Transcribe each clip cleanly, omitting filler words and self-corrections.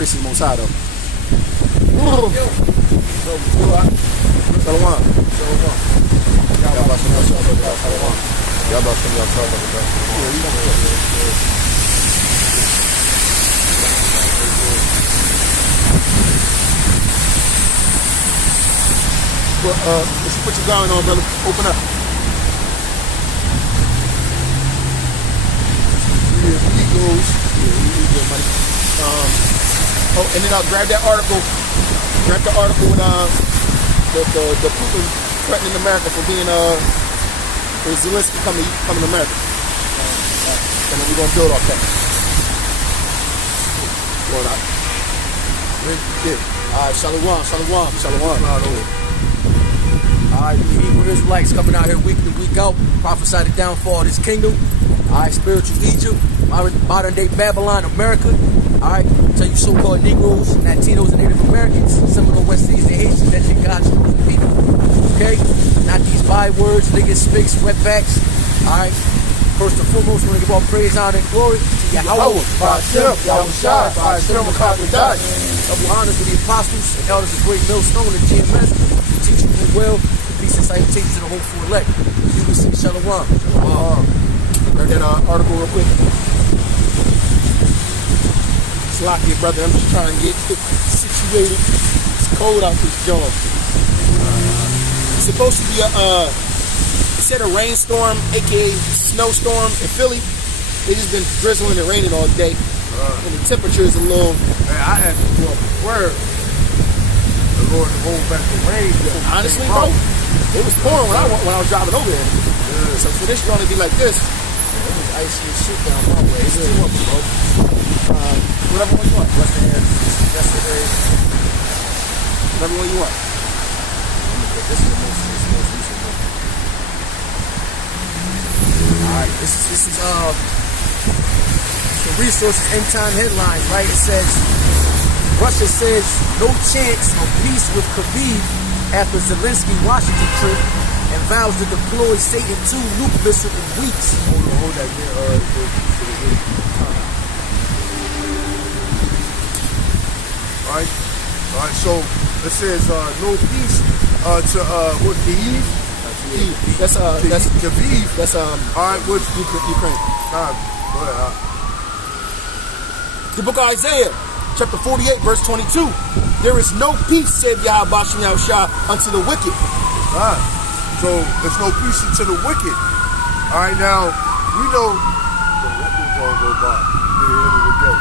This is Most High though. Shalom. Let's put your gown on, brother. Open up. Eagles. And then I'll grab that article. Grab the article with the Putin threatening America for being for Zelensky coming to America. And then we're gonna build off that. Going out. Yeah. Shalom. Alright, the Hebrew Israelites coming out here week in, week out, prophesy the downfall of this kingdom. Alright, spiritual Egypt, modern day Babylon, America. Alright, tell you so-called Negroes, Latinos, and Native Americans, Seminole, West Indies, and Haitians, that shit God's chosen people. Okay? Not these bywords, niggas, spics, wetbacks. Alright? First and foremost, we're gonna give all praise, honor, and glory to Yahweh. Double honors to the apostles and elders of Great Millstone and GMS. We teach you well. Peace and salutations to the whole full elect. You will see Shalom. Grab that article real quick. Sloppy, brother. I'm just trying to get situated. It's cold out this joint. It's supposed to be a rainstorm, aka snowstorm in Philly. They just been drizzling and raining all day. And the temperature is a little. Man, I had to do a prayer. The Lord to hold back the rain. Honestly, bro, it was pouring when I was driving over there. So for this joint to be like this, It was icy as shit down my way. It's too up, bro. whatever one you want. Western Air, yesterday. Whatever one you want. This is the most recent one. Alright, this is the resources end time headlines, right? It says Russia says no chance of peace with Kyiv after Zelensky Washington trip and vows to deploy Satan II nuke missile in weeks. Hold that there. Alright, so it says no peace to what Kyiv? That's Kyiv. That's Alright, with Ukraine. Go ahead. The book of Isaiah, chapter 48, verse 22. There is no peace, said Yahweh Shem Yahushua, unto the wicked. So there's no peace to the wicked. Alright, now we know the record's gonna go by. The end of the day.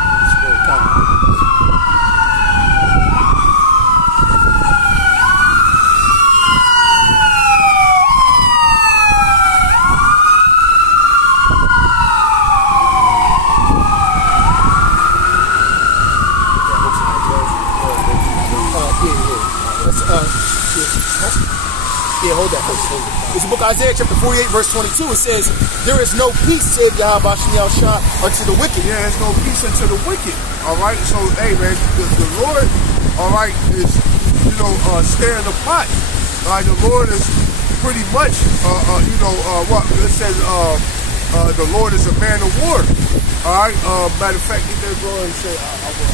Hold that first. It's the book of Isaiah, chapter 48, verse 22. It says, there is no peace, said Yahweh Shem Yahushua, unto the wicked. Yeah, there's no peace unto the wicked. Alright, so hey man, the Lord, alright, is stirring the pot. Alright, the Lord is pretty much what it says the Lord is a man of war. Alright, matter of fact, he did go and say I will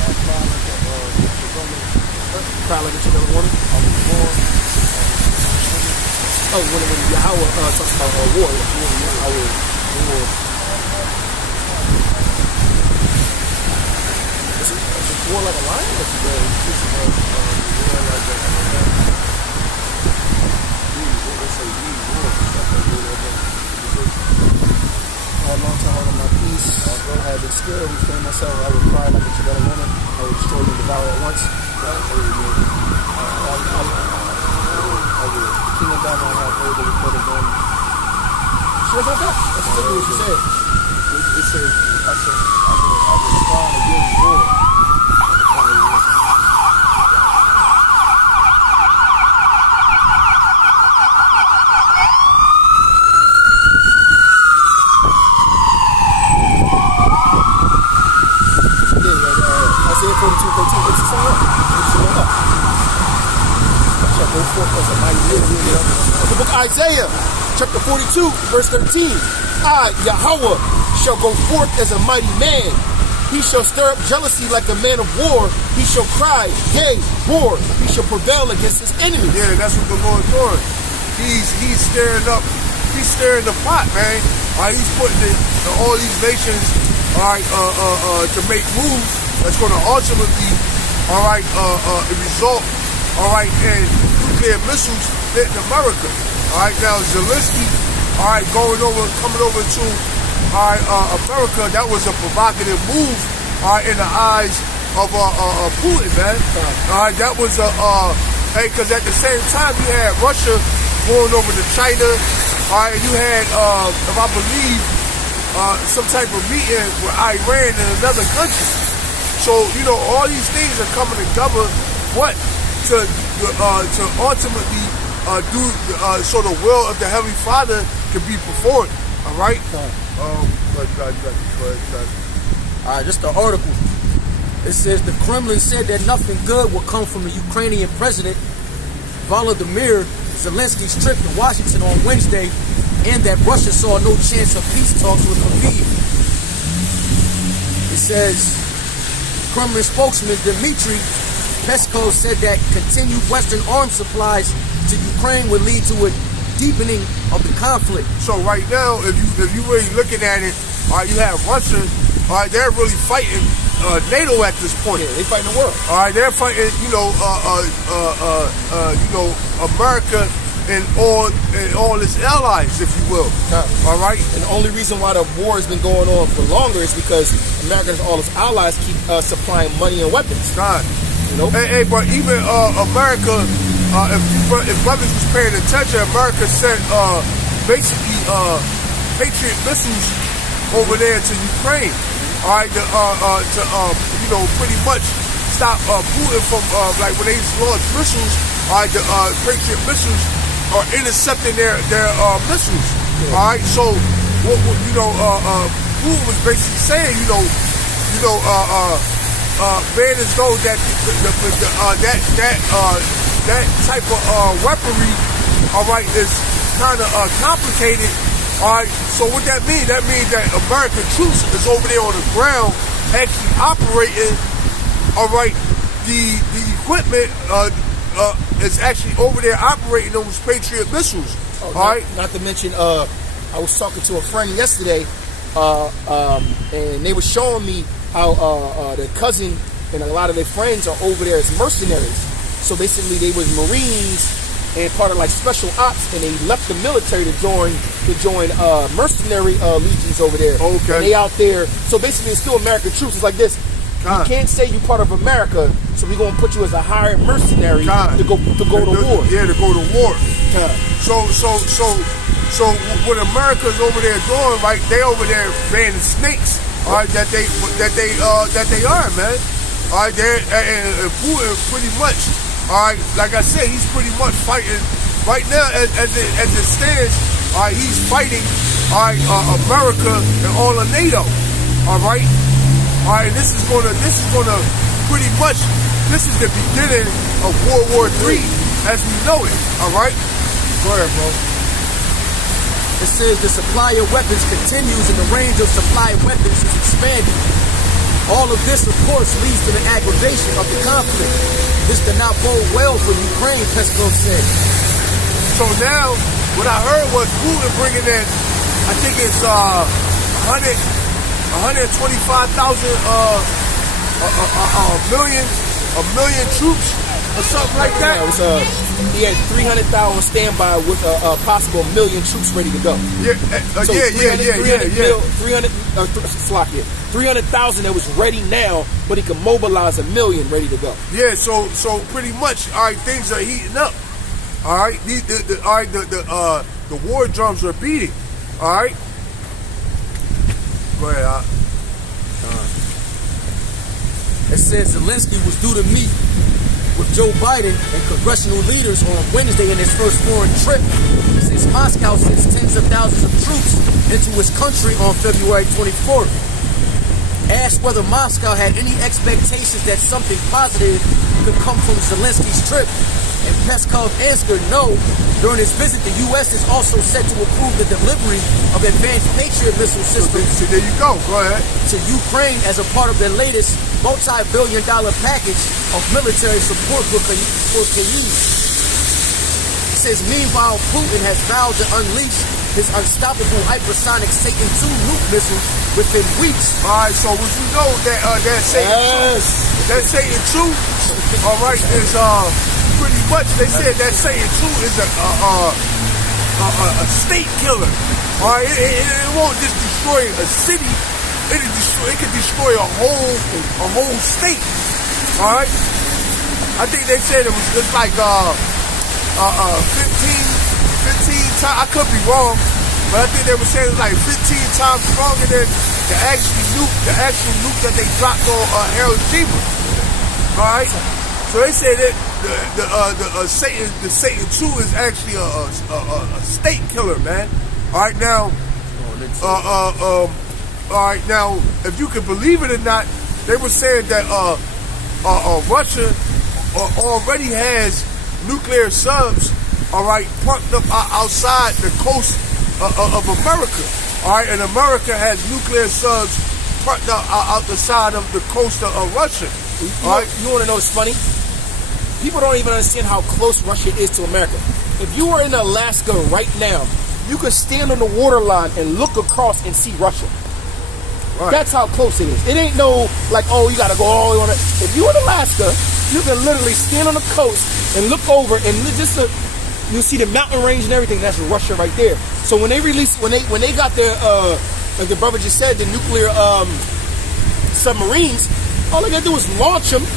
Cry like a chicken in the morning. I was born. Oh, when Yahweh talks about war. War. Is it war like a lion? Or is it war like that? They say war. I had a long time holding my peace. I had been scared, restrained myself. I would cry like a chicken woman. I would destroy and devour at once. King of Babylon had heard the report of them. She was like that. That's exactly what she said. It says, I will respond against war. Isaiah 42:13. It's the shall go forth as a mighty man. The book of Isaiah, chapter 42, verse 13. I, Yahweh, shall go forth as a mighty man, He shall stir up jealousy like a man of war. He shall cry, yea, war. He shall prevail against his enemies. Yeah, that's what the Lord's doing. He's stirring up. He's stirring the pot, man. He's putting all these nations, to make moves that's going to ultimately, result, in nuclear missiles hitting America. All right, now Zelensky, coming over to America, that was a provocative move, in the eyes of Putin, man. That was because at the same time you had Russia going over to China. And you had, if I believe, some type of meeting with Iran in another country. So, all these things are coming together, to ultimately do, so the will of the Heavenly Father can be performed. All right? All right, just the article. It says the Kremlin said that nothing good will come from the Ukrainian president Volodymyr Zelensky's trip to Washington on Wednesday, and that Russia saw no chance of peace talks with Lviv. It says Kremlin spokesman Dmitry Peskov said that continued Western arms supplies to Ukraine would lead to a deepening of the conflict. So right now, if you really looking at it, you have Russia, they're really fighting NATO at this point. Yeah, they fighting the world. They're fighting, America and all its allies, if you will. All right. And the only reason why the war has been going on for longer is because America and all its allies keep supplying money and weapons. Hey, but even America, if brothers was paying attention, America sent basically Patriot missiles over there to Ukraine. All right, to pretty much stop Putin from like when they launch missiles. All right, the Patriot missiles are intercepting their missiles. Yeah. All right, so what Putin was basically saying, man, as though that that type of weaponry, all right, is kind of complicated. All right, so what that means? That means that American troops is over there on the ground actually operating. All right, the equipment is actually over there operating those Patriot missiles. All right. Not to mention, I was talking to a friend yesterday, and they were showing me how their cousin and a lot of their friends are over there as mercenaries. So basically, they was Marines and part of like special ops, and they left the military to join mercenary legions over there. Okay. And they out there. So basically, it's still American troops. It's like this. You can't say you're part of America, so we're gonna put you as a hired mercenary to go to war. Yeah, to go to war. So what America's over there doing, right? They over there banning snakes. All right, that they are, man. All right, and Putin pretty much. All right, like I said, he's pretty much fighting right now as it stands. All right, he's fighting. All right, America and all of NATO. All right. All right, this is gonna pretty much, this is the beginning of World War III as we know it. All right, go ahead, bro. It says the supply of weapons continues and the range of supply of weapons is expanding. All of this, of course, leads to the aggravation of the conflict. This did not bode well for Ukraine, Peskov said. So now, what I heard was Putin bringing in, I think it's 125,000 a million troops or something like that. Yeah, it was he had 300,000 standby with a possible million troops ready to go. Yeah, so 300,000 that was ready now, but he could mobilize 1 million ready to go. Yeah, so pretty much, all right, things are heating up. All right, the war drums are beating. All right. Go ahead. It says Zelensky was due to meet with Joe Biden and congressional leaders on Wednesday in his first foreign trip since Moscow sends tens of thousands of troops into his country on February 24th. Asked whether Moscow had any expectations that something positive could come from Zelensky's trip, And Peskov answered no. During his visit, the U.S. is also set to approve the delivery of advanced Patriot missile systems So there you go. Go ahead. to Ukraine as a part of their latest multi-billion-dollar package of military support for Kyiv. It says, meanwhile, Putin has vowed to unleash his unstoppable hypersonic Satan II nuke missile within weeks. All right. So what you know that Satan 2, all right, is pretty much. They said that Satan 2 is a state killer. All right. It won't just destroy a city. It can destroy a whole state. All right. I think they said it's like 15 times. I could be wrong, but I think they were saying it's like 15 times stronger than the actual nuke that they dropped on Hiroshima. All right. So they say that the Satan 2 is actually a state killer, man. All right now. All right now, if you can believe it or not, they were saying that Russia already has nuclear subs, all right, parked up outside the coast of America, all right, and America has nuclear subs parked out the side of the coast of Russia. All right, You want to know what's funny? People don't even understand how close Russia is to America. If you were in Alaska right now, you could stand on the waterline and look across and see Russia. Right. That's how close it is. It ain't no like, oh, you gotta go all the way on it. If you're in Alaska, you can literally stand on the coast and look over and you'll see the mountain range and everything. That's Russia right there. So when they got their like the brother just said, the nuclear submarines, all they gotta do is launch them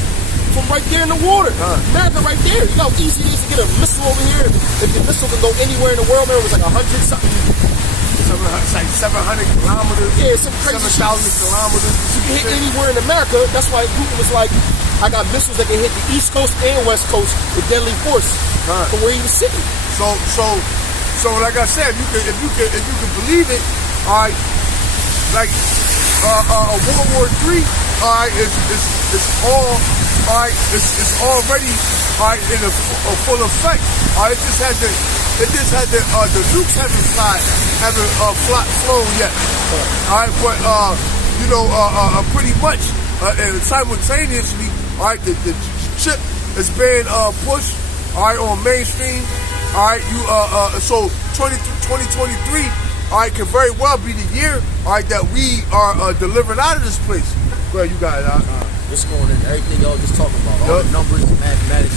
from right there in the water. America right there. You know how easy it is to get a missile over here. If the missile can go anywhere in the world, man, it was like 100 something. It's like 700 kilometers. Yeah, some crazy 7,000 kilometers. You can hit anywhere in America. That's why Putin was like, I got missiles that can hit the East Coast and West Coast with deadly force from where he was sitting. So like I said, if you can believe it, all right, like World War III, all right, it's already all right in a full effect. All right, it just had the nukes haven't flown yet. All right, but pretty much and simultaneously, all right, the chip is being pushed, all right, on mainstream. All right, so 2023, all right, can very well be the year, all right, that we are delivered out of this place. Go ahead, you got it. What's going on? Everything y'all just talking about, all the numbers, mathematics.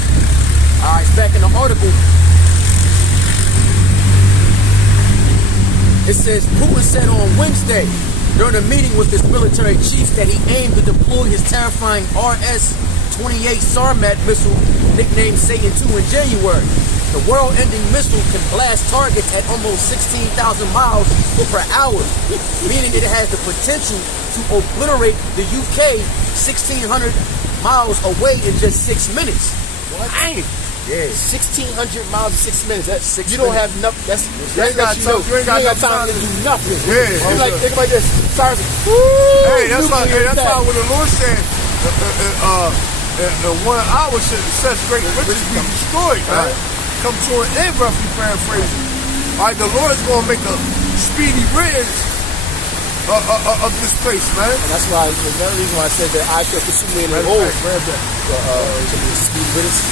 All right, back in the article, it says Putin said on Wednesday during a meeting with his military chiefs that he aimed to deploy his terrifying RS-28 Sarmat missile, nicknamed Satan II, in January. The world-ending missile can blast targets at almost 16,000 miles per hour, meaning it has the potential to obliterate the UK 1,600 miles away in just 6 minutes. What? Dang. Yeah. 1,600 miles in 6 minutes. That's 6 you don't minutes. have nothing. You ain't got time to do nothing. Yeah. You're like, think like this. Stars. Hey, that's why when the Lord said, in 1 hour such great riches be destroyed, man. Come to an end, roughly paraphrasing. All right, the Lord's gonna make a speedy riddance of this place, man. And that's why another reason why I said that I shall pursue me in the hole. Speed riddance.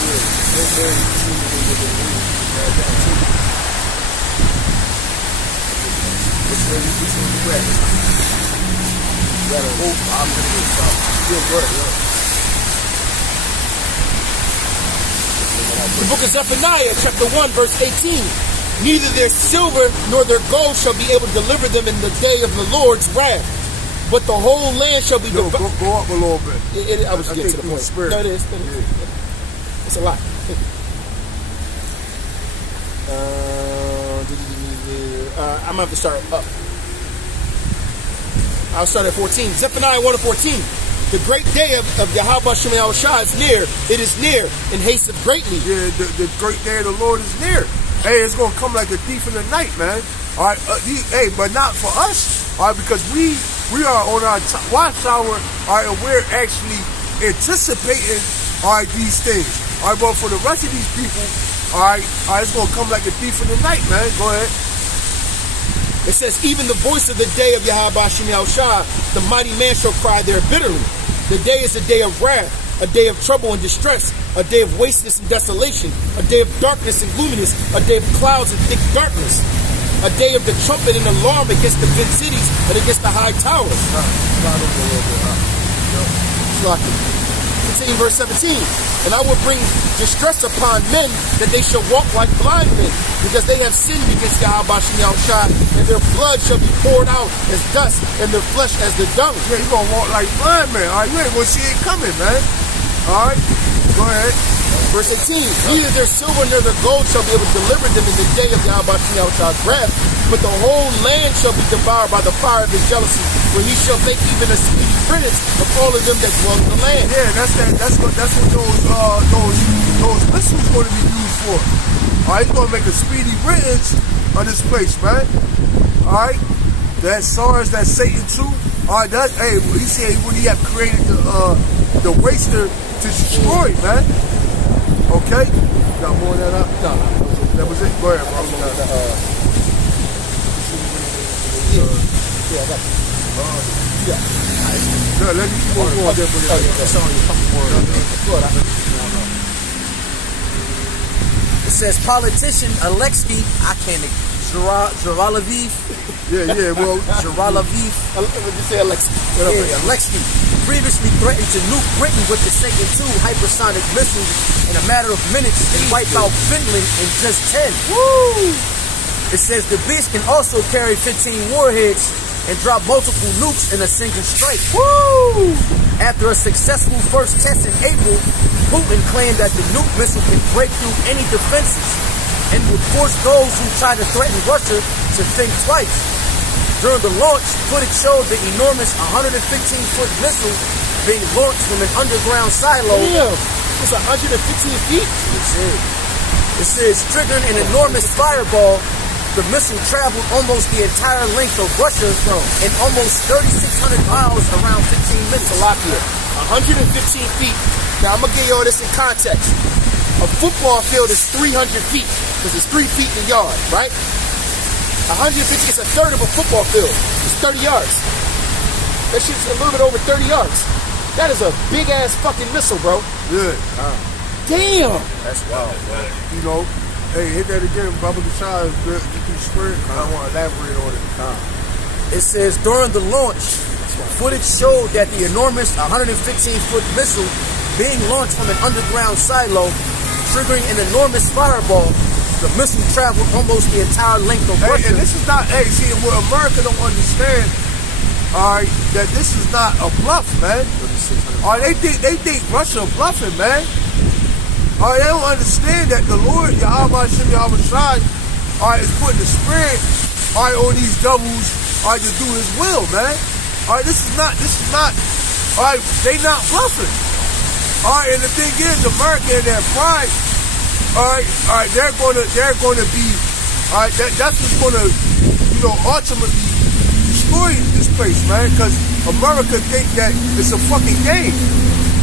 The book of Zephaniah, chapter 1, verse 18. Neither their silver nor their gold shall be able to deliver them in the day of the Lord's wrath. But the whole land shall be Go up a little bit. I was getting to the point. Spirit. No, it is. It's a lot. I'm going to have to start up. I'll start at 14. Zephaniah 1:14. The great day of Yahweh Shem Yahushua is near. It is near and hasteth greatly. Yeah, the great day of the Lord is near. Hey, it's going to come like a thief in the night, man. All right, but not for us. All right, because we are on our watchtower. All right, and we're actually anticipating all right, these things. All right, but for the rest of these people, all right, it's gonna come like a thief in the night, man. Go ahead. It says, even the voice of the day of Yahweh Bashim Yahushua, the mighty man shall cry there bitterly. The day is a day of wrath, a day of trouble and distress, a day of wasteness and desolation, a day of darkness and gloominess, a day of clouds and thick darkness, a day of the trumpet and alarm against the good cities and against the high towers. Continue verse 17. And I will bring distress upon men that they shall walk like blind men, because they have sinned against Yahweh Bashim Yahushua, and their blood shall be poured out as dust, and their flesh as the dung. Yeah, you gonna walk like blind man. All right, you ain't gonna see it coming, man. All right, go ahead. Verse 18, neither their silver nor their gold shall be able to deliver them in the day of Yahweh Bashim Yahushua's wrath, but the whole land shall be devoured by the fire of his jealousy, where he shall make even a speedy riddance of all of them that dwell in the land. Yeah, that's what those missiles going to be used for. All right, he's going to make a speedy riddance of this place, man. All right, that SARS, that Satan too. All right, hey, he said when he have created the waster to destroy, man. Okay, got more than that up? No, that was it. Go ahead, bro. Yeah, I got you. Yeah, let me keep on going there. It says politician Alexei, I can't, Zhiralaviv. Yeah, well, Zhiralaviv. What did you say, Alexei? Yeah, Alexei previously threatened to nuke Britain with the Satan II hypersonic missiles in a matter of minutes and wipe out Finland in just 10. Woo! It says the beast can also carry 15 warheads and drop multiple nukes in a single strike. Woo! After a successful first test in April, Putin claimed that the nuke missile can break through any defenses and would force those who try to threaten Russia to think twice. During the launch, footage showed the enormous 115-foot missile being launched from an underground silo. Damn, it's 115 feet? It says triggering an enormous fireball. The missile traveled almost the entire length of Russia in almost 3,600 miles around 15 minutes. Salakia, 115 feet. Now, I'm going to give you all this in context. A football field is 300 feet, because it's 3 feet in a yard, right? 150 is a third of a football field. It's 30 yards. That shit's a little bit over 30 yards. That is a big-ass fucking missile, bro. good. Damn. That's wild, bro. You know, hey, hit that again. Baba Kashai is good. You can swear it. I want to elaborate on it. It says during the launch, footage showed that the enormous 115-foot missile being launched from an underground silo, triggering an enormous fireball. The missile traveled almost the entire length of Russia. And this is not, see, what America don't understand, all right, that this is not a bluff, man. All right, they think Russia bluffing, man. All right, they don't understand that the Lord, Yahweh Shem Yahweh Shai, all right, is putting the spirit, all right, on these devils, all right, to do his will, man. All right, this is not, all right, they not bluffing. All right, and the thing is, America and their pride, all right, they're gonna be, all right, that's what's gonna, you know, ultimately destroy this place, man, because America think that it's a fucking game.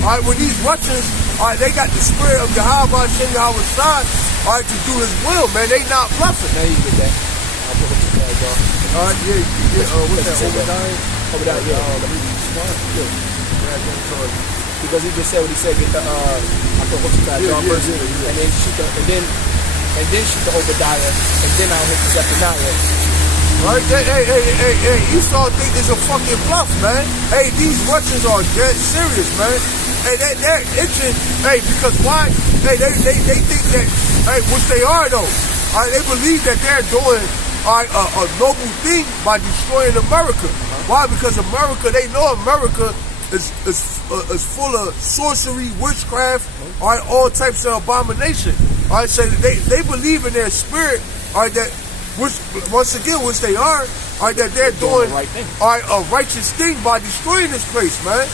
All right, when these Russians, all right, they got the spirit of Yahweh Shem Yahweh Shai, all right, to do his will, man. They not bluffing. Now you get that. I'll put it together, dog. All right, what's that, Obadiah? Obadiah, because he just said what he said. Get the I put what you got, dog, first, and then shoot the Obadiah, and then I'll hit the Zephaniah. Right? Hey, Esau think it's a fucking bluff, man. Hey, these Russians are dead serious, man. Hey, they're itching. Hey, because why? Hey, they think that, hey, which they are though. All right, they believe that they're doing, all right, a noble thing by destroying America. Why? Because America, they know America is full of sorcery, witchcraft, all right, all types of abomination. All right, so they believe in their spirit, all right, that which once again, which they are, all right, that they're doing, the right thing. all right, a righteous thing by destroying this place, man.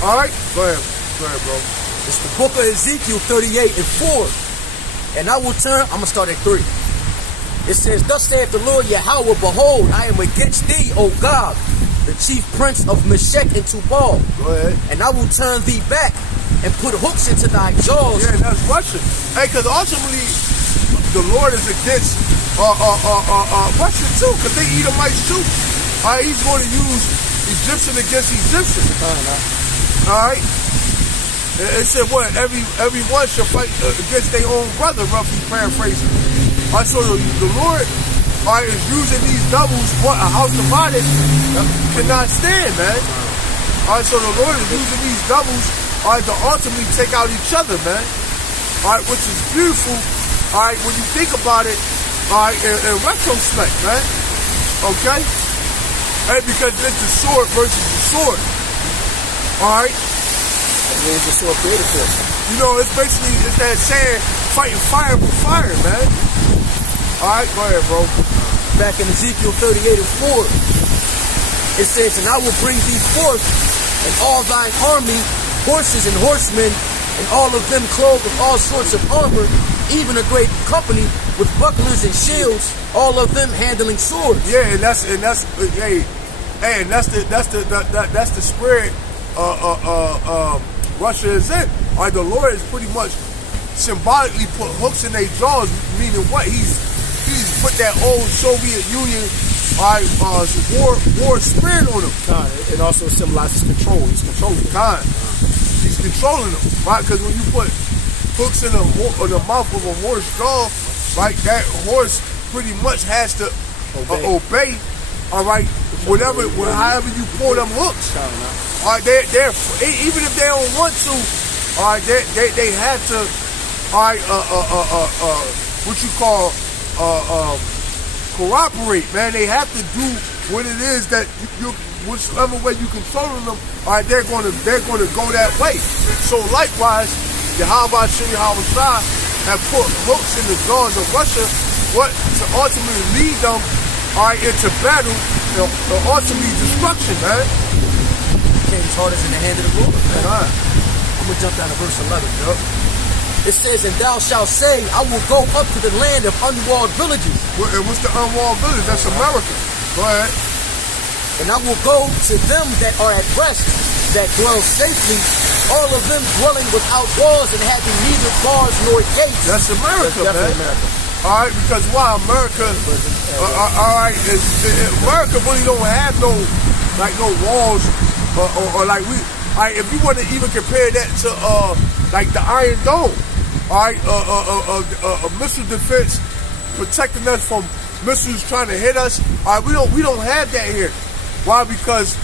All right, go ahead, bro. It's the book of Ezekiel 38 and 4. And I will turn, I'm going to start at 3. It says, thus saith the Lord Yahweh, behold, I am against thee, O God, the chief prince of Meshech and Tubal. Go ahead. And I will turn thee back, and put hooks into thy jaws. Yeah, that's Russia. Hey, because ultimately, the Lord is against Russia too, because they Edomites too. All right, he's going to use Egyptian against Egyptian. All right. It said what? Everyone shall fight against their own brother, roughly paraphrasing. All right, so the Lord, all right, is using these doubles. What a house divided cannot stand, man. All right, so the Lord is using these doubles, all right, to ultimately take out each other, man. All right, which is beautiful. All right, when you think about it, all right, in retrospect, man. Okay. Hey, because it's the sword versus the sword. All right. What was the sword created for? You know, it's that saying, fighting fire with fire, man. All right, go ahead, bro. Back in Ezekiel 38:4, it says, and I will bring thee forth, and all thine army, horses and horsemen, and all of them clothed with all sorts of armor, even a great company with bucklers and shields, all of them handling swords. Yeah, and that's the spirit Russia is in. All right, the Lord is pretty much symbolically put hooks in their jaws, meaning what? He's put that old Soviet Union war spirit on them. It also symbolizes control. He's controlling them. He's controlling them, right? Because when you put hooks in the mouth of a horse jaw, right, that horse pretty much has to obey. All right, however you pull them hooks. All right, they're even if they don't want to, all right, they have to, all right, what you call cooperate, man. They have to do what it is that you whichever way you controlling them. All right, they're going to go that way. So likewise, Yahweh Shai have put hooks in the jaws of Russia, what to ultimately lead them, all right, into battle, ultimately destruction, man. King's heart is in the hand of the ruler. I'm going to jump down to verse 11. Yep. It says, and thou shalt say, I will go up to the land of unwalled villages. And what's the unwalled village? That's America. Go ahead. And I will go to them that are at rest, that dwell safely, all of them dwelling without walls and having neither bars nor gates. That's America, man. America. All right, because why America? All right, America really don't have no walls. Or like if you want to even compare that to like the Iron Dome, all right, a missile defense protecting us from missiles trying to hit us. All right, we don't have that here. Why? Because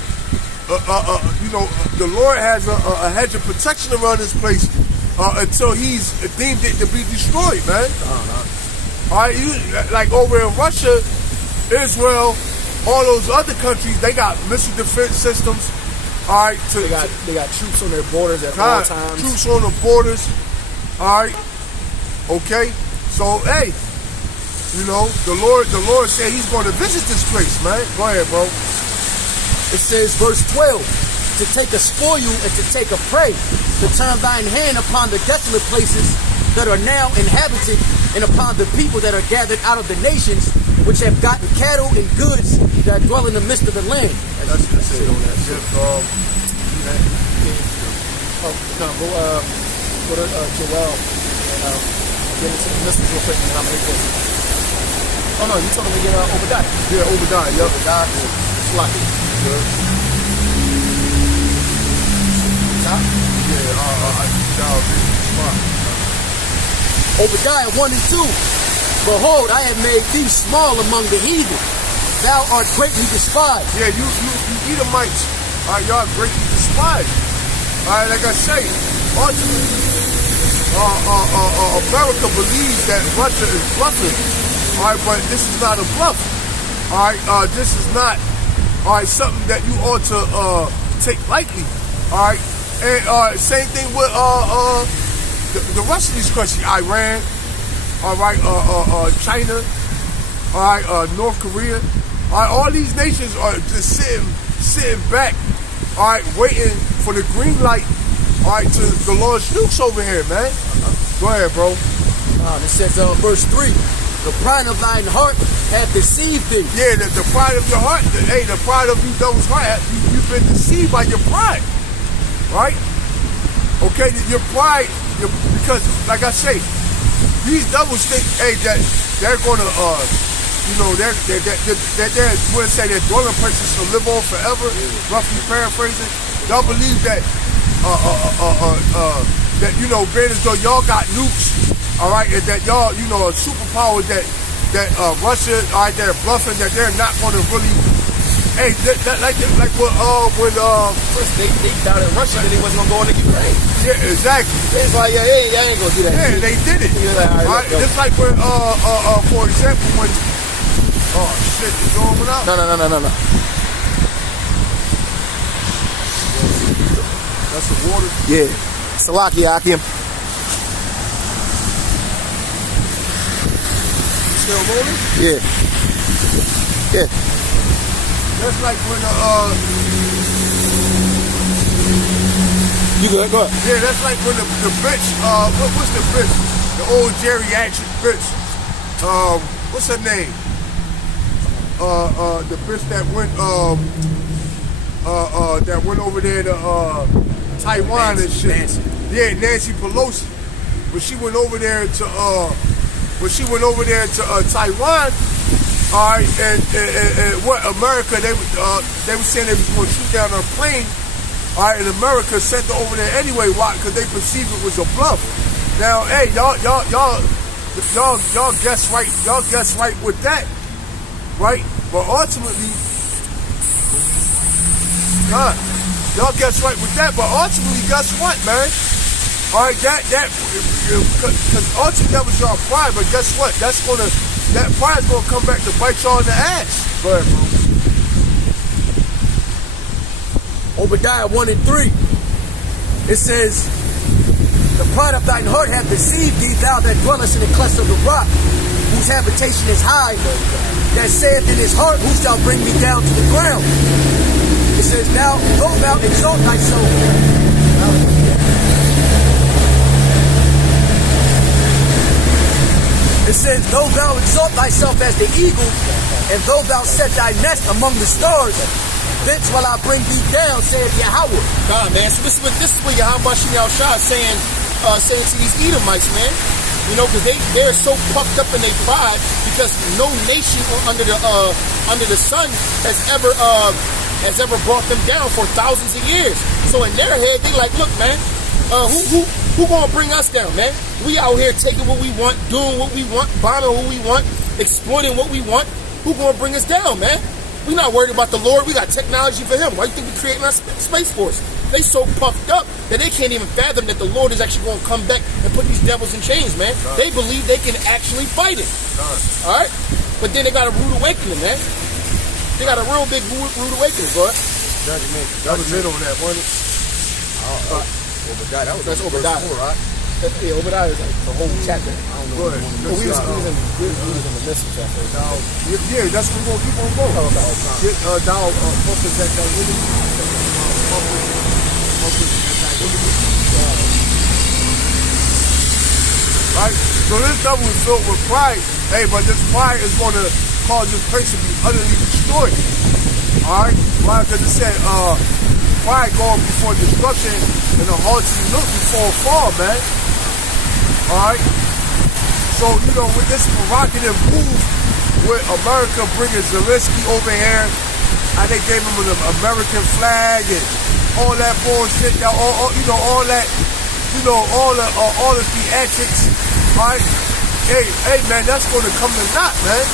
the Lord has a hedge of protection around this place until He's deemed it to be destroyed, man. All right, like over in Russia, Israel, all those other countries, they got missile defense systems. All right, they got troops on their borders at all times. Troops on the borders. All right, okay. So hey, the Lord said He's going to visit this place, man. Go ahead, bro. It says, verse 12, to take a spoil and to take a prey, to turn thine hand upon the desolate places that are now inhabited, and upon the people that are gathered out of the nations, which have gotten cattle and goods that dwell in the midst of the land. That's just it on that. Go to Joel and get into the missiles real quick, and I'm gonna hit this. Oh no, you told me to get Obadiah. Yeah, Obadiah. Yep. Obadiah. Sloppy. Good. Top? Obadiah 1 and 2. Behold, I have made thee small among the heathen. Thou art greatly despised. Yeah, you Edomites, y'all greatly despised. All right, like I say, ultimately, America believes that Russia is bluffing. All right, but this is not a bluff. All right, this is not something that you ought to take lightly. All right, and same thing with the rest of these countries, Iran. All right, China. All right, North Korea. All right, all these nations are just sitting back. All right, waiting for the green light. All right, to the launch nukes over here, man. Go ahead, bro. It says, verse 3. The pride of thine heart hath deceived thee. Yeah, the pride of your heart. The pride of you devil's heart. You've been deceived by your pride, right? Okay, your pride, because like I say, these devils think, hey, that they're gonna, they're want to say their dwelling places to live on forever. Roughly paraphrasing, y'all believe that, that being as though y'all got nukes, all right, and that y'all, a superpower that Russia, all right, they're bluffing, that they're not gonna really. Hey, like what when First, they doubted Russia that they wasn't gonna go into Ukraine. yeah, exactly. It's like, yeah, y'all ain't gonna do that. Yeah, they did it. You're like, all right, Right? Just like when for example, when shit, is going out. No. That's the water. Yeah. Salaki Akim. Still rolling. Yeah. Yeah. That's like when You good? Go ahead. yeah, that's like when the bitch what's the bitch? The old geriatric bitch. What's her name? The bitch that went over there to Taiwan and shit. Nancy. Yeah, Nancy Pelosi. When she went over there to Taiwan, all right, and what America, they were saying they was going to shoot down a plane, all right, and America sent her over there anyway. Why? Because they perceived it was a bluff. Now, hey, y'all guess right. Y'all guess right with that, right? But ultimately, y'all guess right with that. But ultimately, guess what, man? All right, because ultimately that was y'all pride. But guess what? That pride's gonna come back to bite y'all in the ass. Go ahead, bro. Obadiah 1:3. It says, the pride of thine heart hath deceived thee, thou that dwellest in the clefts of the rock, whose habitation is high, that saith in his heart, who shall bring me down to the ground? It says, now, though thou exalt thyself, it says, though thou exalt thyself as the eagle, and though thou set thy nest among the stars, thence will I bring thee down, saith Yahweh. God, man. So this is what Yahweh Shah saying to these Edomites, man. Because they're so puffed up in their pride because no nation under the sun has ever brought them down for thousands of years. So in their head, they like, look, man, who gonna bring us down, man? We out here taking what we want, doing what we want, bombing who we want, exploiting what we want. Who gonna bring us down, man? We not worried about the Lord. We got technology for Him. Why do you think we're creating our space force? They so puffed up that they can't even fathom that the Lord is actually going to come back and put these devils in chains, man. They believe they can actually fight it. All right? But then they got a rude awakening, man. They got a real big rude awakening, bro. That was it on that one. Obadiah, That's Obadiah. 4, right? Yeah, Obadiah is like the whole chapter. I don't know. Go ahead. But we was in the midst of that. Yeah, that's what we're going to keep on going. Right? So this devil is filled with pride. Hey, but this pride is going to cause this place to be utterly destroyed. Alright? Why? Because it said, pride going before destruction and a haughty look before a fall, man. Alright? So, with this provocative move with America bringing Zelensky over here, and they gave him an American flag and all that bullshit, all that, all the theatrics, right? Hey, man, that's going to come to naught, man.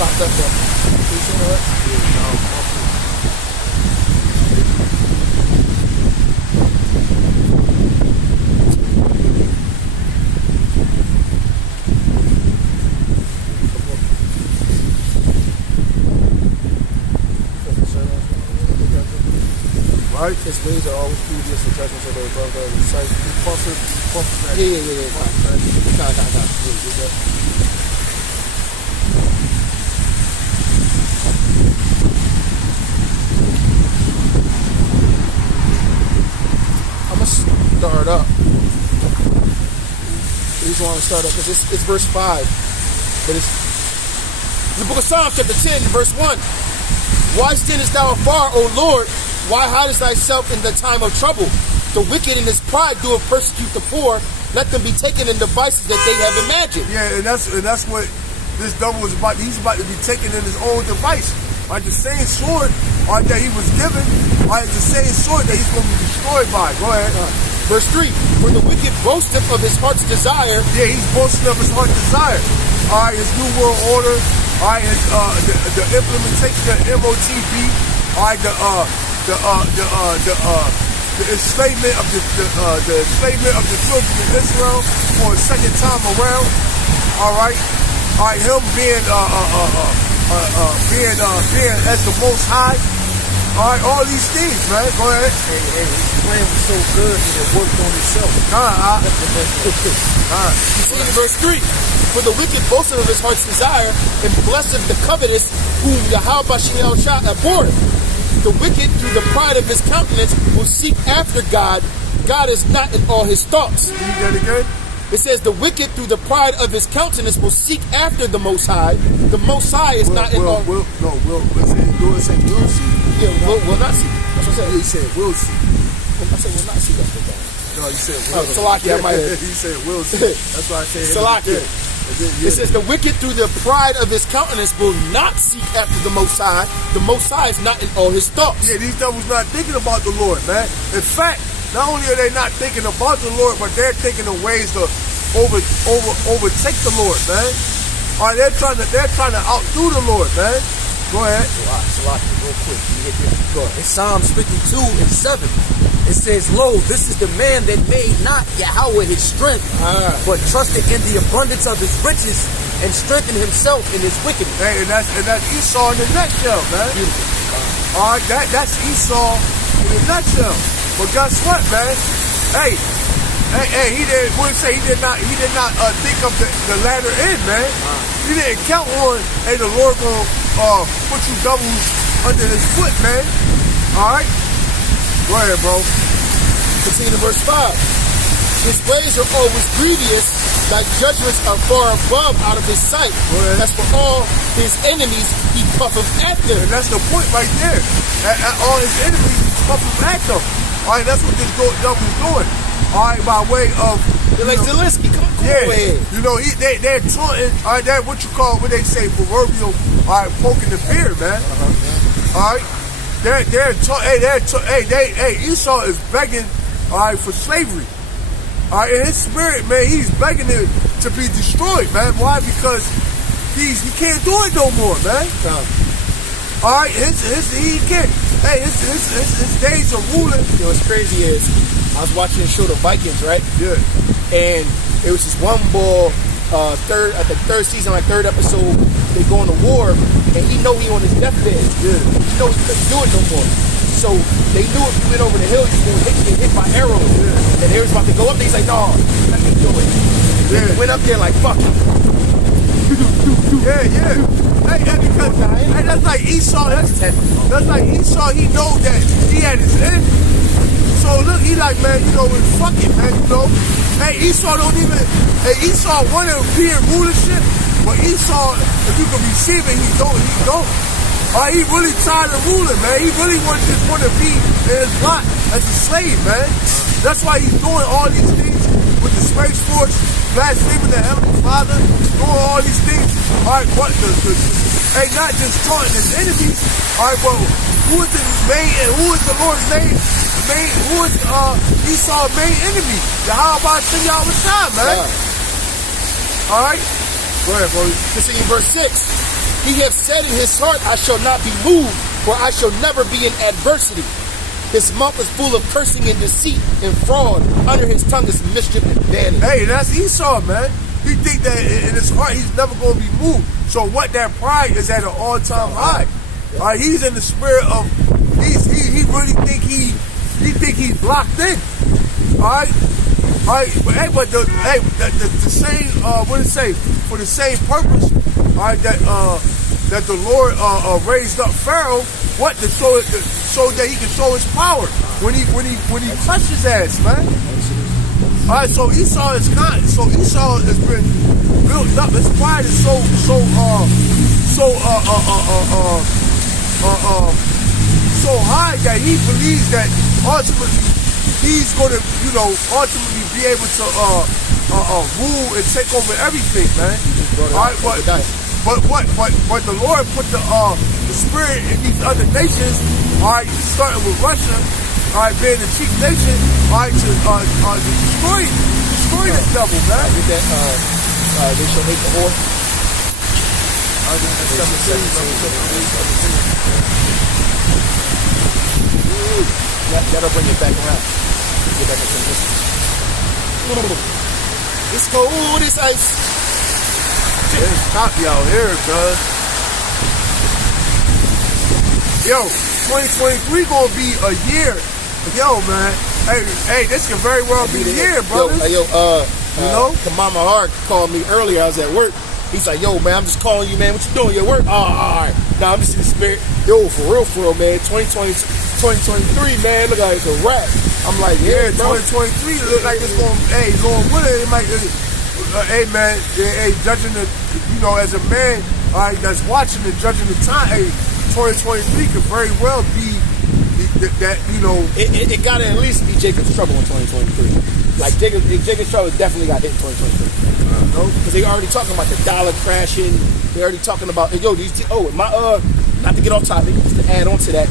Popped up there. You seen it? Right? His ways are always previous to judgments of their brother and sight. Yeah. I'm gonna start up. you want to start up, because it's verse 5. But it's the book of Psalms, chapter 10, verse 1. Why standest thou afar, O Lord? Why hidest thyself in the time of trouble? The wicked in his pride doeth persecute the poor. Let them be taken in devices that they have imagined. Yeah, and that's what this devil is about. He's about to be taken in his own device. Like the same sword that he was given, the same sword that he's going to be destroyed by. Go ahead. Verse 3. For the wicked boasteth of his heart's desire. Yeah, he's boasting of his heart's desire. His new world order. His the implementation of MOTB. The enslavement of the enslavement of the children of Israel for a second time around. Him being being as the Most High. All these things, man. Go ahead. Hey, his plan was so good that it worked on itself. You see in verse 3. For the wicked boasteth of his heart's desire, and blesseth the covetous, whom Yahweh Bashem shall abhorreth. The wicked, through the pride of his countenance, will seek after God. God is not in all his thoughts. Read that again. It says, the wicked, through the pride of his countenance, will seek after the Most High. The Most High is not in all... Will see. Yeah, will not see. That's what I said. He said will see. I said will not see. That's what that. No, you said will. Salakia, I might have. He said will see. That's why I said Salakia. It says, the wicked, through the pride of his countenance, will not seek after the Most High. The Most High is not in all his thoughts. Yeah, these devils not thinking about the Lord, man. In fact, not only are they not thinking about the Lord, but they're thinking of ways to overtake the Lord, man. They're trying to outdo the Lord, man. Go ahead. Salakia, real quick. Let me hit this. Go ahead. In Psalms 52 and 7, it says, Lo, this is the man that made not Yahweh his strength, but trusted in the abundance of his riches and strengthened himself in his wickedness. Hey, and that's Esau in the nutshell, man. Beautiful. That's Esau in a nutshell. But guess what, man? Hey, he did not think of the latter end, man. He didn't count on, hey, the Lord gonna put you devils under his foot, man. All right, go ahead, bro. Continue to verse 5. His ways are always grievous, thy judgments are far above out of his sight. As for all his enemies, he puffeth at them. And that's the point right there. At all his enemies, he puffeth at them. All right, that's what this devil's doing. All right, by way of... They're like, Zelensky, come on ahead. You know, they're taunting, all right, they're what you call, what they say, proverbial, all right, poking the bear, man. All right? Esau is begging, all right, for slavery. All right, in his spirit, man, he's begging it to be destroyed, man. Why? Because he can't do it no more, man. All right, he can't. Hey, his days of ruling. You know what's crazy is, I was watching the show The Vikings, right? Yeah. And it was this one bull, third season, like third episode, they go on to war, and he know he on his deathbed. Yeah. He know he couldn't do it no more. So they knew if he went over the hill, he was going to get hit by arrows. Yeah. And they was about to go up there. He's like, no, let me do it. Yeah. He went up there like, fuck it. Yeah. Hey, that's like Esau. That's like Esau. He know that he had his enemy. So look, he like, man, you know, fuck it, man, you know. Hey, Esau Esau wanted to be in rulership, but Esau, if you can receive it, he don't. He really tired of ruling, man. He really just want to be in his lot as a slave, man. That's why he's doing all these things with the Space Force, blaspheming the Heavenly Father, doing all these things. All right, not just taunting his enemies. All right, well, who is the Lord's who is Esau's main enemy? Yahweh Shah, man. All right, go ahead, bro. Continue verse 6. He hath said in his heart, I shall not be moved, for I shall never be in adversity. His mouth is full of cursing and deceit and fraud. Under his tongue is mischief and vanity. Hey, that's Esau, man. He think that in his heart he's never going to be moved. So what, that pride is at an all-time high. He's in the spirit of, he really think he's locked in. All right, but the same, what did it say? For the same purpose, that the Lord raised up Pharaoh, what, so that he can show his power when he crushed his ass, man. All right, so Esau has been built up. His pride is so high that he believes that ultimately he's going to, ultimately be able to rule and take over everything, man. All right, but the Lord put the spirit in these other nations. All right, starting with Russia. All right, being the chief nation. All right, to destroy this devil, man. With that, they shall hate the whore. That'll bring it back around. Get back into this. It's cold, it's ice. It's cocky out here, cuz. Yo, 2023 gonna be a year. Yo, man. Hey, this could very well be the year, brother. Kamama Hart called me earlier. I was at work. He's like, yo, man, I'm just calling you, man. What you doing? Your work? Oh, all right. Nah, I'm just in the spirit. Yo, for real, man. 2023, man. Look like it's a wrap. I'm like, yeah, 2023 look like it's going. Hey, Lord, what it might. Hey, man. Hey, judging the, as a man, all right, that's watching and judging the time. Hey, 2023 could very well be that. It got to at least be Jacob's trouble in 2023. Like Jacob's trouble definitely got hit in 2023. Because they already talking about the dollar crashing. They already talking about not to get off topic, just to add on to that.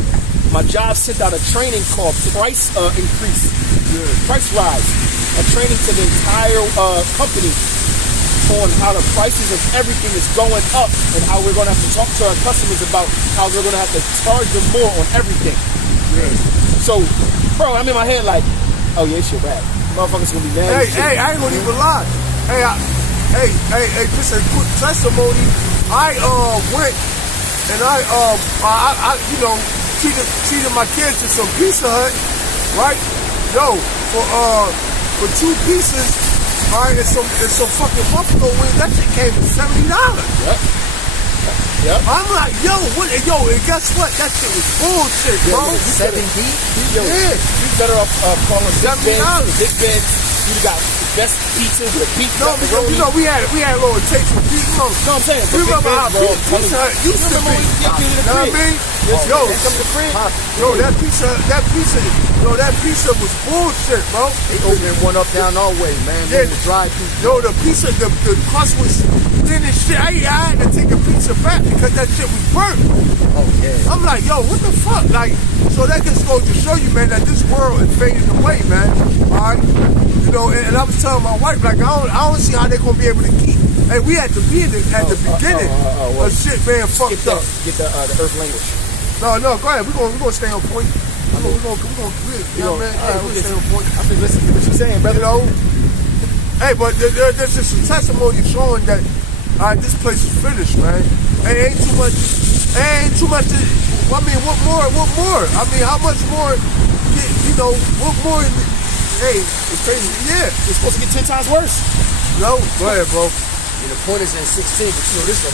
My job sent out a training called Price Increase, Price Rise, a training to the entire company on how the prices of everything is going up and how we're going to have to talk to our customers about how we're going to have to charge them more on everything. Yeah. So, bro, I'm in my head like, oh yeah, it's your bad. Motherfuckers gonna be mad. Hey, I ain't gonna even lie. Hey, just a quick testimony. I went and I treated my kids to some Pizza Hut, right? Yo, for 2 pieces, all right, and some fucking buffalo wings. That shit came to $70. Yep. I'm like, and guess what? That shit was bullshit, bro. 70? Yeah. You better off calling $70. Big Ben. You got the best pizza with a beef. No, because we had a little taste of pizza. No, I'm saying. You remember how Pizza Hut used to be? You know what I mean? That pizza was bullshit, bro. They opened one up down our way, man. Yeah, the drive through. Yo, the pizza, the crust was thin as shit. I had to take a pizza back because that shit was burnt. Oh yeah. I'm like, yo, what the fuck? Like, so that just goes to show you, man, that this world is fading away, man. All right, and I was telling my wife, like, I don't see how they're gonna be able to keep. Hey, we had to be at the beginning of shit, man, fucked up. Get the earth language. No, go ahead. We're gonna stay on point. We're gonna stay on point. I've been listening to what you're saying, brother. Hey, but there's just some testimony showing that this place is finished, man. Hey, ain't too much. I mean, what more? I mean, how much more? What more? Hey, It's crazy. yeah. It's supposed to get 10 times worse. No, go ahead, bro. And the point is in 16, but this is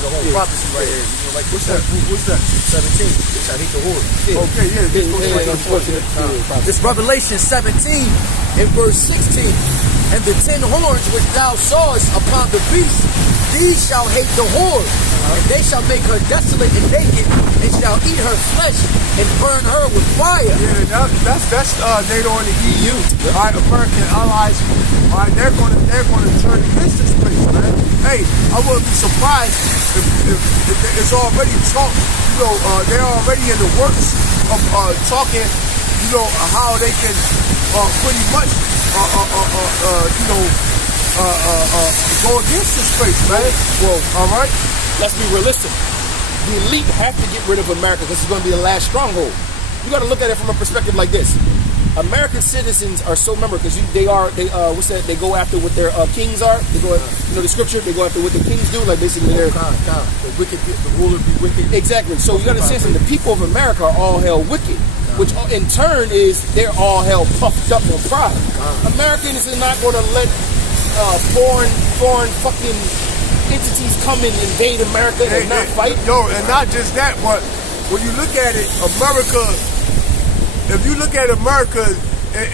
the whole prophecy right here. Like What's that? 17. They shall hate the whore. Okay, yeah. Unfortunate. This Revelation 17 in verse 16. And the 10 horns which thou sawest upon the beast, these shall hate the whore, and they shall make her desolate and naked, and shall eat her flesh and burn her with fire. Yeah, that's NATO and the EU. All right, American allies. All right, they're gonna turn against this place, man. Hey, I wouldn't be surprised if it's already talk. They're already in the works of talking. How they can pretty much go against this place, man. Well, all right. Let's be realistic. The elite have to get rid of America. This is going to be the last stronghold. You got to look at it from a perspective like this. American citizens are so because they go after what their kings are. They go, the scripture. They go after what the kings do. Like basically, they're the wicked, the ruler be wicked. Exactly. So you got to understand, the people of America are all hell wicked, which in turn is they're all hell puffed up on pride. Americans are not going to let foreign fucking entities come and invade America and not fight. And not just that, but when you look at it, if you look at America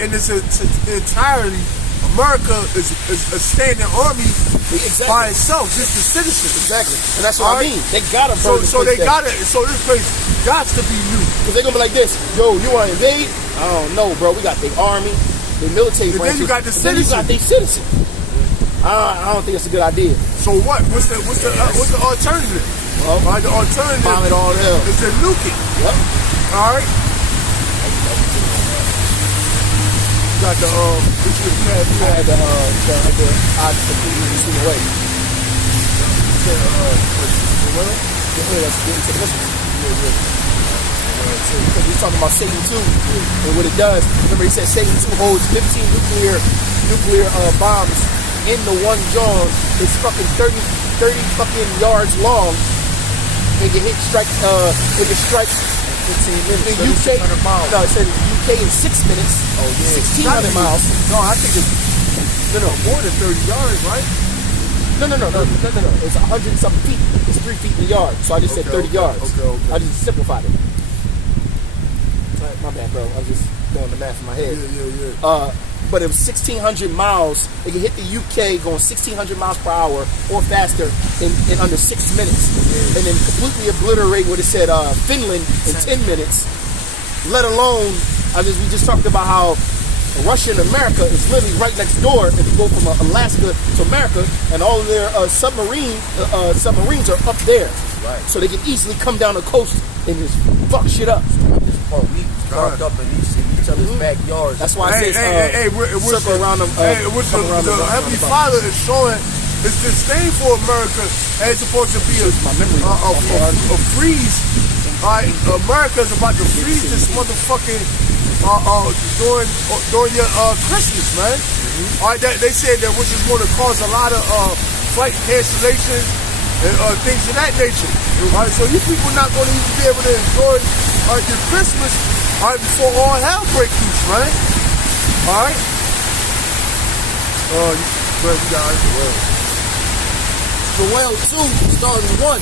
in its entirety, America is a standing army Exactly. by itself, just the citizens. Exactly. And that's what I Alright. mean. They gotta So, burn this so place they down. got it. So this place got to be new. Because they're gonna be like this, yo, you wanna invade? I don't know, bro. We got the army, the military And then you branches, got the and then you got the citizens. I don't think it's a good idea. So what? What's the alternative? Well, Right, the alternative bomb it all to hell. is to nuke it. Yep. All right. Got the which you had I completely swing away. That's getting to the missile. Because he's talking about Satan 2 and what it does. Remember, he said Satan 2 holds 15 nuclear bombs in the one John. It's fucking 30 fucking yards long. And it strike 15 minutes. The UK, 1,600 miles. no, it said UK in 6 minutes. Oh, yeah. 1,600 miles. No, I think it's more than 30 yards, right? No. It's 100 something feet. It's 3 feet in the yard. So I just said 30 yards. Okay. I just simplified it. My bad, bro. I was just doing the math in my head. Yeah. But it was 1,600 miles. It can hit the UK going 1,600 miles per hour or faster in under 6 minutes. And then completely obliterate what it said Finland in 10 minutes. Let alone, we just talked about how Russia and America is literally right next door. If you go from Alaska to America, and all of their submarines are up there. Right. So they can easily come down the coast and just fuck shit up. We parked up in each other's backyards. That's why I say circle around them. What the Heavenly Father is showing is disdain for America as opposed to be a freeze. America is about to freeze this motherfucking during your Christmas, man. All right, they said that which is going to cause a lot of flight cancellations and things of that nature. All right, so you people not going to even be able to enjoy your Christmas before all hell breaks loose, man. All right. You guys. Joel 2, starting 1,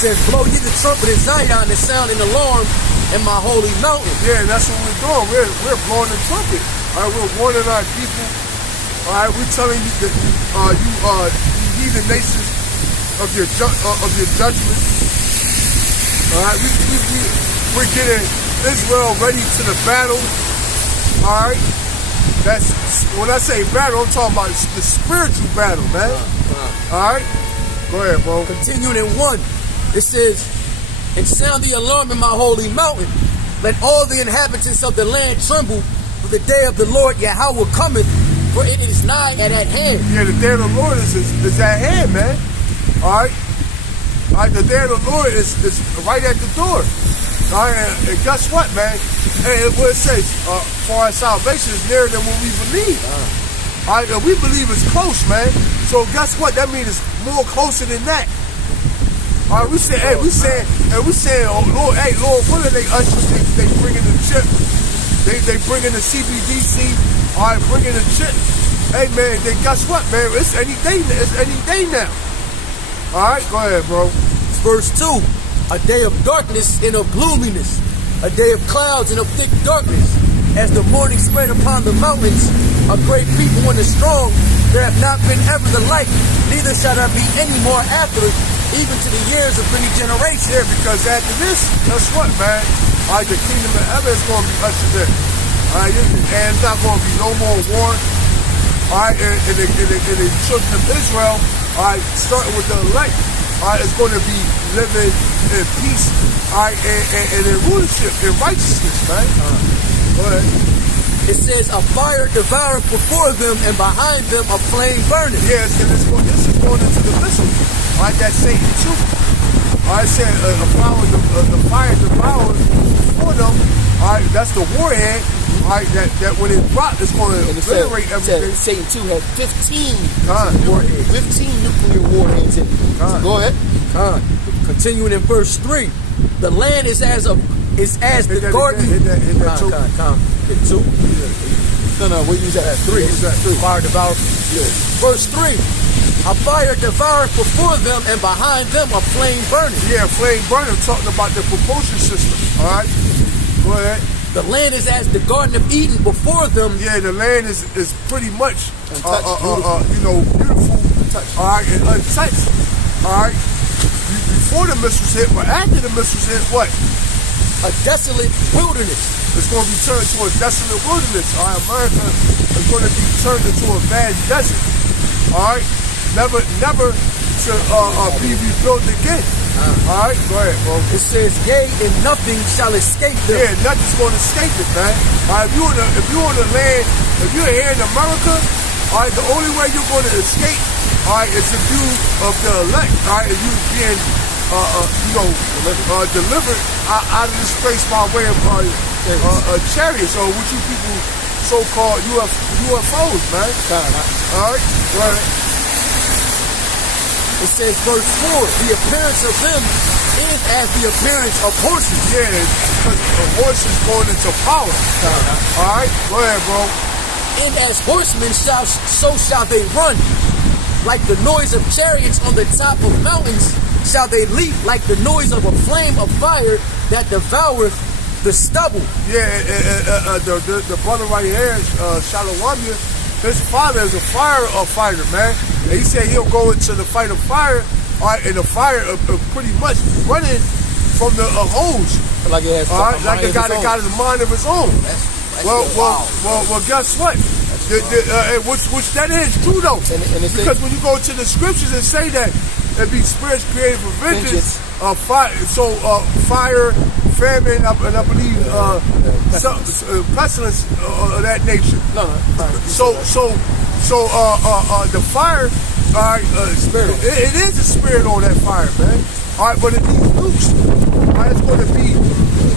says, blow ye the trumpet in Zion and sound an alarm in my holy mountain. Yeah, that's what we're doing. We're blowing the trumpet. All right, we're warning our people. All right, we're telling you that you heathen nations of your judgment. All right, we're getting Israel ready to the battle. All right, that's when I say battle, I'm talking about the spiritual battle, man. All right, go ahead, bro. Continuing in 1, it says, and sound the alarm in my holy mountain. Let all the inhabitants of the land tremble, for the day of the Lord Yahweh cometh, for it is nigh at hand. Yeah, the day of the Lord is at hand, man. All right, the day of the Lord is right at the door. All right, and guess what, man? Hey, what it says, for our salvation is nearer than what we believe. All right, and we believe it's close, man. So guess what? That means it's more closer than that. All right, we saying, oh Lord, hey Lord, what are they ushers? They bringing the chip. They bringing the CBDC. All right, bringing the chip. Hey man, then guess what, man? It's any day. It's any day now. All right, go ahead, bro. Verse 2, a day of darkness and of gloominess, a day of clouds and of thick darkness. As the morning spread upon the mountains, a great people and a strong, there have not been ever the like, neither shall there be any more after it, even to the years of many generations. Yeah, because after this, guess what, man? All right, the kingdom of heaven is going to be ushered in. All right, and it's not going to be no more war. All right, and the children of Israel, all right, starting with the elect, all right, is going to be living in peace, all right, and in rulership, in righteousness, man. Go ahead. It says, a fire devoureth before them, and behind them a flame burning. Yes, and this is going into the missile. All right, that's Satan too. All right, said the fire devours before them. All right, that's the warhead. All right, that when it drops, it's going to obliterate everything. Satan 2 had 15 warheads, 15 nuclear warheads in it. So go ahead. Continuing in verse 3, the land is as the garden. Hit that two. Hit 2. No, we'll use that at 3. Fire devours. Yeah. Verse 3, a fire devoureth before them, and behind them a flame burning. Yeah, flame burning. Talking about the propulsion system. All right, go ahead. The land is as the Garden of Eden before them. Yeah, the land is pretty much, Untouched, beautiful. All right, and untouched. All right. Before the missiles hit, but after the missiles hit, what? A desolate wilderness. It's going to be turned to a desolate wilderness. All right, America is going to be turned into a vast desert. All right, never to be rebuilt again. All right, go ahead, bro. It says, yea, and nothing shall escape them. Yeah, nothing's going to escape it, man. All right, if you're on the land, if you're here in America, all right, the only way you're going to escape, all right, is the view of the elect. All right, and you being, delivered out of this place by way of chariots, or what you people so-called UFOs, man. All right, go ahead. It says, verse 4, the appearance of them is as the appearance of horses. Yeah, because the horses going into power. All right, go ahead, bro. And as horsemen so shall they run. Like the noise of chariots on the top of mountains shall they leap, like the noise of a flame of fire that devoureth the stubble. Yeah, the brother right here, Shalawamia, his father is a fighter, man. And he said he'll go into the fight of fire, all right, and the fire pretty much running from the hose. Like it has all right, like it got his mind of his own. Well, guess what? Which that is true though, because when you go to the scriptures and say that it be spirits created for vengeance, fire, fire, famine, and I believe pestilence of that nature. So the fire, all right, spirit. It is a spirit on that fire, man. All right, but in these nukes, all right, it's going to be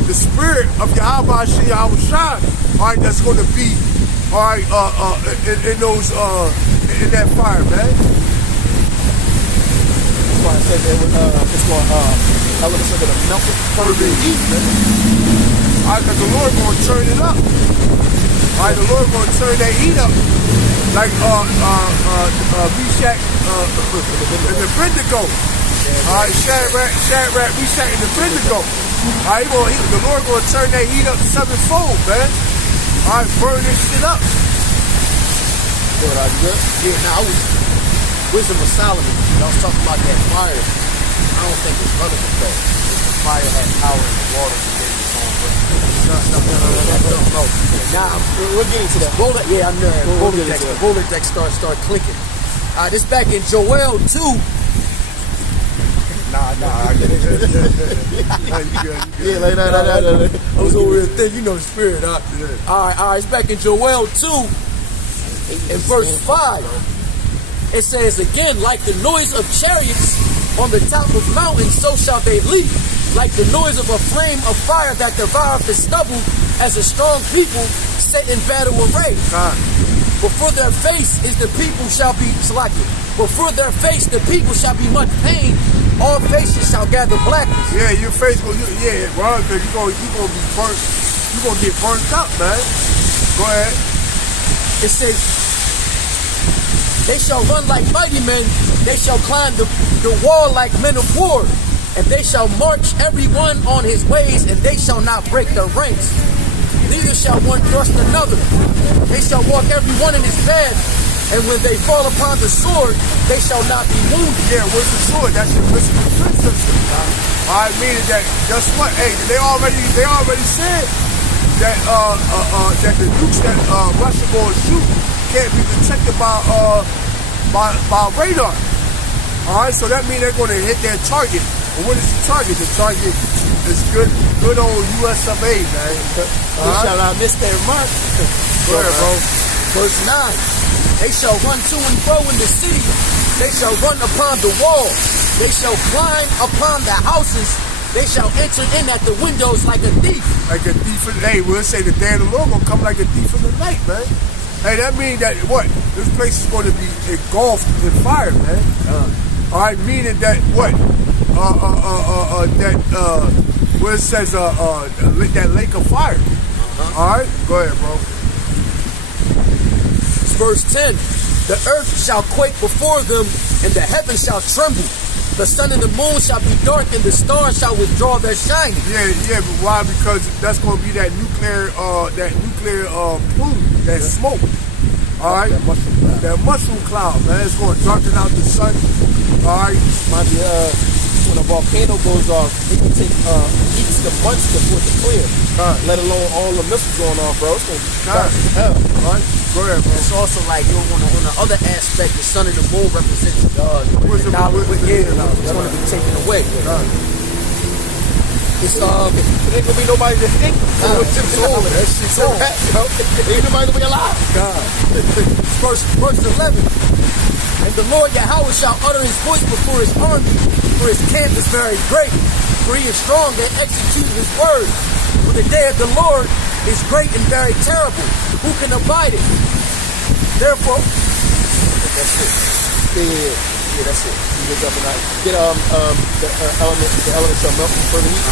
the spirit of Yahweh Shai, all right, that's going to be, all right, in those, in that fire, man. That's why I said that it's going to elements of it are melted from the heat, man. All right, because the Lord going to turn it up. All right, the Lord going to turn that heat up. Like Meshach and Abednego. All right, Shadrach, Meshach and Abednego. All right, the Lord going to turn that heat up sevenfold, man. All right, burn this shit up. Good, are you good? Yeah, now Wisdom of Solomon, I was talking about that fire. I don't think it's relevant though. The fire had power in the water to get its own burn. No. Now we're getting to that. Yeah, I'm there. Rolodex start clicking. This back in Joel 2. Nah. Yeah, like that. I was over there thinking, you know the spirit, huh? Yeah. All right. It's back in Joel 2, in verse 5. It says again, like the noise of chariots on the top of mountains, so shall they leap. Like the noise of a flame of fire that devoureth the stubble, as a strong people set in battle array. Before their face is the people shall be selected. Before their face the people shall be much pain. All faces shall gather blackness. Yeah, your face bro, because you're gonna be burnt. You're gonna get burnt up, man. Go ahead. It says, they shall run like mighty men, they shall climb the wall like men of war, and they shall march every one on his ways, and they shall not break their ranks. Neither shall one thrust another. They shall walk every one in his path, and when they fall upon the sword, they shall not be wounded. Yeah, where's the sword? That's your missile defense system. I mean that. Guess what? Hey, they already said that that the nukes that Russia going to shoot can't be detected by radar. All right, so that means they're going to hit their target. And what is the target? The target is good old US of A, man. They shall not miss their mark. Go ahead, bro. Verse 9. They shall run to and fro in the city. They shall run upon the wall. They shall climb upon the houses. They shall enter in at the windows like a thief. Like a thief. Hey, we'll say the day of the Lord gonna come like a thief in the night, man. Hey, that means that what? This place is going to be engulfed in fire, man. All right, meaning that what? Where it says that lake of fire. All right, go ahead, bro. Verse 10. The earth shall quake before them, and the heavens shall tremble. The sun and the moon shall be dark, and the stars shall withdraw their shining. Yeah, but why? Because that's going to be that nuclear plume, that smoke. All right, that mushroom cloud, man. It's going to darken out the sun. All right, Might be when a volcano goes off, it can take weeks to months before it's clear. Let alone all the missiles going off, bro. It's gonna be dark as hell. all right. Go ahead, bro. It's also like on the other aspect, the sun and the moon represent Wisdom, the knowledge. wisdom, Yeah, wisdom. it's going to be taken away. It's It ain't gonna be nobody to think. it's over. That shit's over. Ain't nobody gonna be alive. Verse 11. And the Lord Yahweh shall utter his voice before his army, for his camp is very great, for he is strong and executes his word. For the day of the Lord is great and very terrible. Who can abide it? Therefore, that's it. Yeah, that's it. You wake up and get the element shall melt before the heat.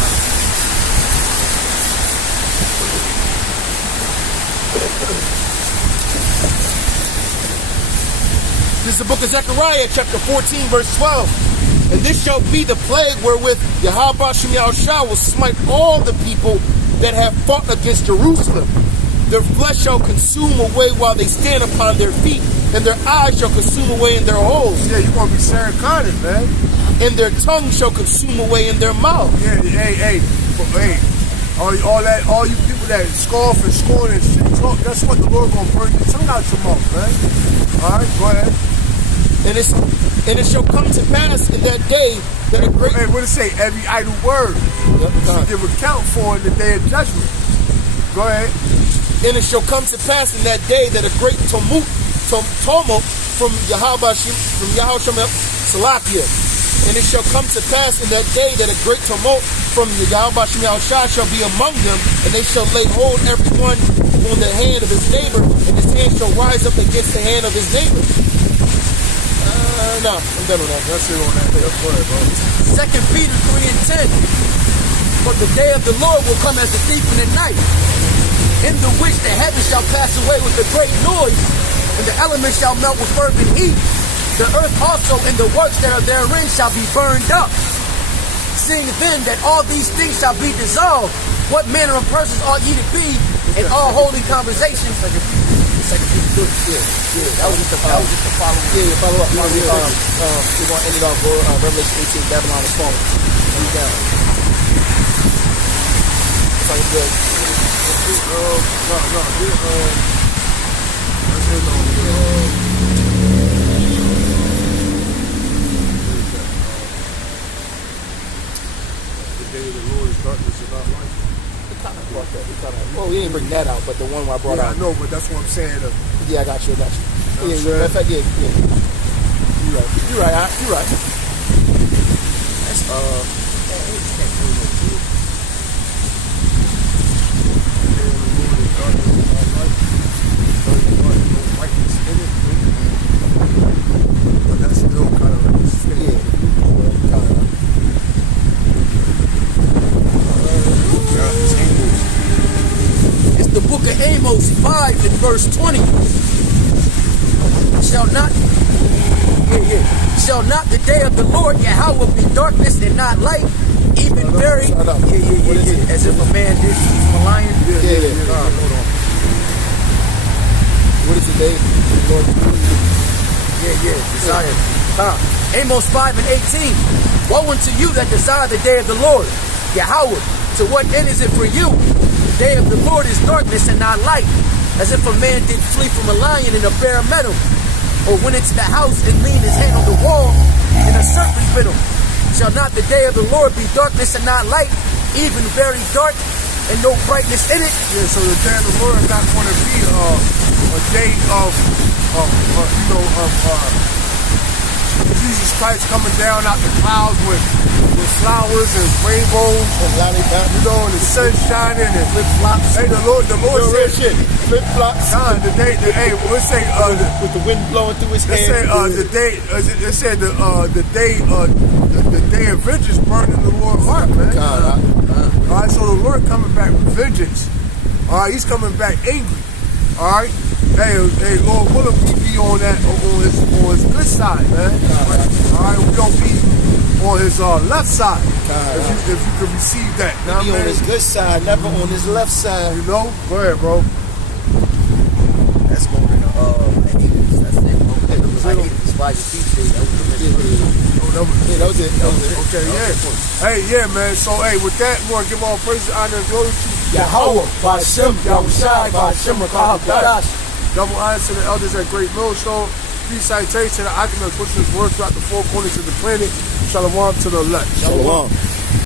This is the book of Zechariah, chapter 14, verse 12. And this shall be the plague wherewith Yahweh Shem Yahushua will smite all the people that have fought against Jerusalem. Their flesh shall consume away while they stand upon their feet, and their eyes shall consume away in their holes, Yeah, you're going to be Sarah Connor, man. and their tongue shall consume away in their mouth. Yeah, hey. All you people that scoff and scorn and shit talk, that's what the Lord gonna burn your tongue out your mouth, man. All right, go ahead. And it shall come to pass in that day that a great Hey, what it say? Every idle word Yep, to give account for in the day of judgment. Go ahead. and it shall come to pass in that day that a great tumult from Yahweh Shem Salakia. And it shall come to pass in that day that a great tumult from the Yahweh Shem Yahushua shall be among them, and they shall lay hold every one on the hand of his neighbor, and his hand shall rise up against the hand of his neighbor. No, I'm done with that. That's it on that. Go ahead, bro. 2 Peter 3 and 10. For the day of the Lord will come as a thief in the night, in the which the heavens shall pass away with a great noise, and the elements shall melt with fervent heat. The earth also and the works that are therein shall be burned up. Seeing then that all these things shall be dissolved, what manner of persons ought ye to be in all holy conversations? That was just the follow. Yeah, follow up. We're going to end it off Revelation 18, Babylon is falling. Read down. Sounds good. The day of the Lord is darkness and not light. Well, we didn't bring that out, but the one I brought Yeah, out. I know, but that's what I'm saying. Yeah, I got you. know what I'm Yeah, saying? matter of fact, yeah. You're right. That's But that's still kind of like It's the book of Amos 5 and verse 20. Shall not the day of the Lord Yahweh be darkness and not light, even very as if a man did flee from a lion? Hold on. What is the day? Lord, Desire. Amos 5 and 18. Woe unto you that desire the day of the Lord Yahweh. To what end is it for you? The day of the Lord is darkness and not light, as if a man did flee from a lion in a bare meadow, or went into the house and leaned his hand on the wall, and a serpent bit him. Shall not the day of the Lord be darkness and not light, even very dark, and no brightness in it? Yeah, so the day of the Lord is not going to be a day of Jesus Christ coming down out the clouds with flowers and rainbows, and the sun shining and flip flops. Hey, the Lord said, shit. Flip flops. God, let's say with the wind blowing through his It hair. said the day of vengeance burned in the Lord's heart, man. All right, so the Lord coming back with vengeance. All right, he's coming back angry. All right, hey, Lord, willing we be on his good side, man. All right, we don't be his left side. If you could receive that. Now, He on man, his good side, never on his left side. you know? Go ahead, bro. That's going in the Adidas. That's it, bro. Adidas Fire Feature. That was the Yeah, that was it. That was it. Okay, yeah. Hey, yeah, man. So, hey, with that, we want to give all praise, honor, and glory to Yahweh, Bashem, Yahushai, Bashem, Rakah, double honor to the elders at Great Millstone. Peace, citation, and I can push this word throughout the four corners of the planet. Shalom to the elect. Shalom.